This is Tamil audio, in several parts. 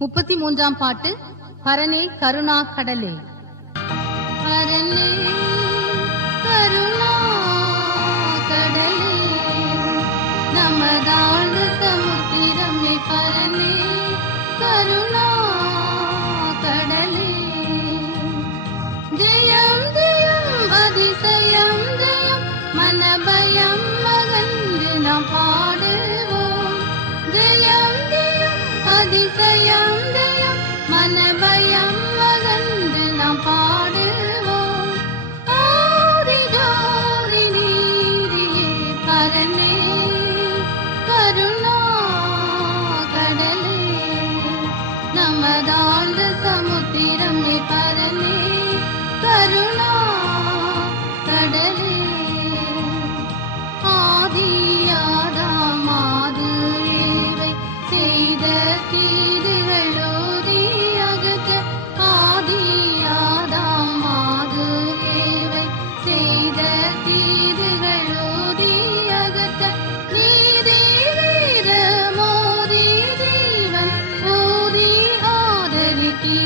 முப்பத்தி மூன்றாம் பாட்டு பரணே கருணா கடலே. பரணே கருணா கடலே நமதான்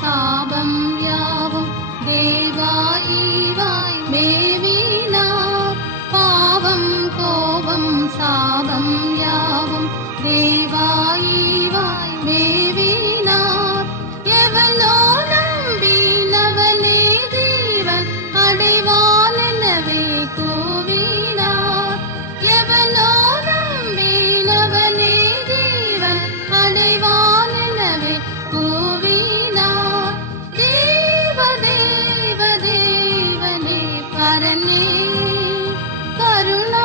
साबं यावं देवायीवाय देवीना। पावं कोवं साबं यावं देवायीवाय वाय கரனே கருணா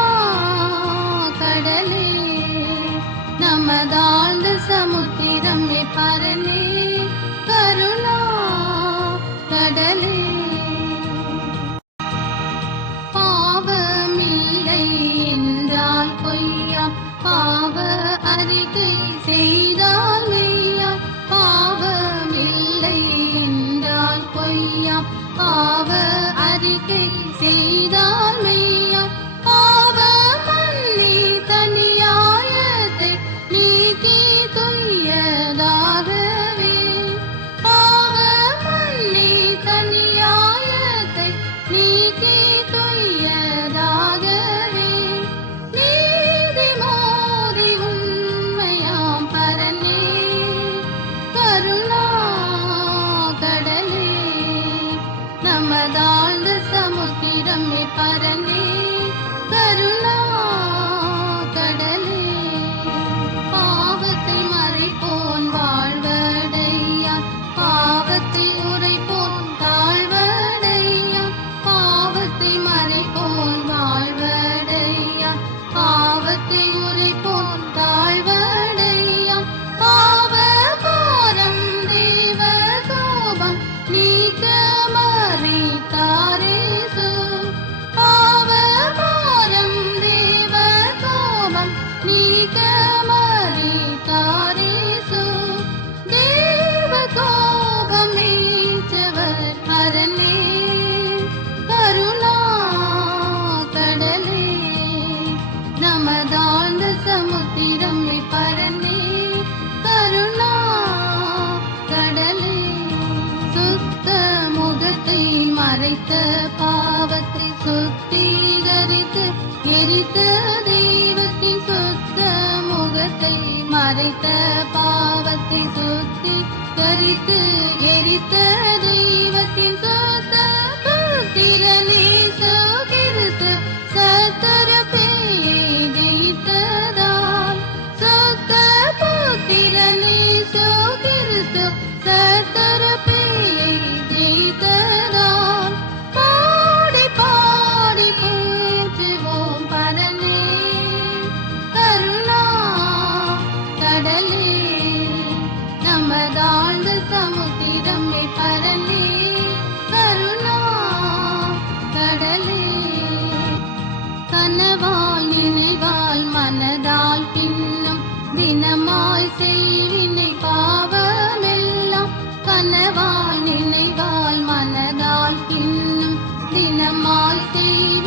கடலே நமதாழ்ந்த சமுத்திரம் பரலே கருணா கடலே. பாவமில்லை என்றால் பொய்யா பாவ அறிக்கை செய்தால் மெய்யா பாவமில்லை என்றால் பொய்யா பாவ तारिके सेदालैया பரலே மறைத்த பாவத்தை சுத்திகரித்து எரித்த தெய்வத்தின் சுத்த முகத்தை மறைத்த பாவத்தை சுத்தி கரித்து எரித்த தெய்வத்தின் சுத்த திரளே சோகிருத்து சத்தரப்பே ஜெயித்ததால் சொத்த திரளே சோகிருத்து சத்தரப்பே கனவால் நினைவால் மனதால் பின்னும் தினமாய் செய்வினை பாவமெல்லாம். கனவால் நினைவால் மனதால் பின்னும் தினமாய் செய்வி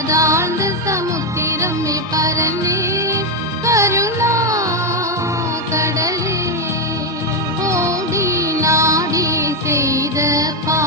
நமதாழ்ந்த சமுத்திரமே பரனே கருணா கடலே ஓடி நாடி செய்த பாவம் கோடி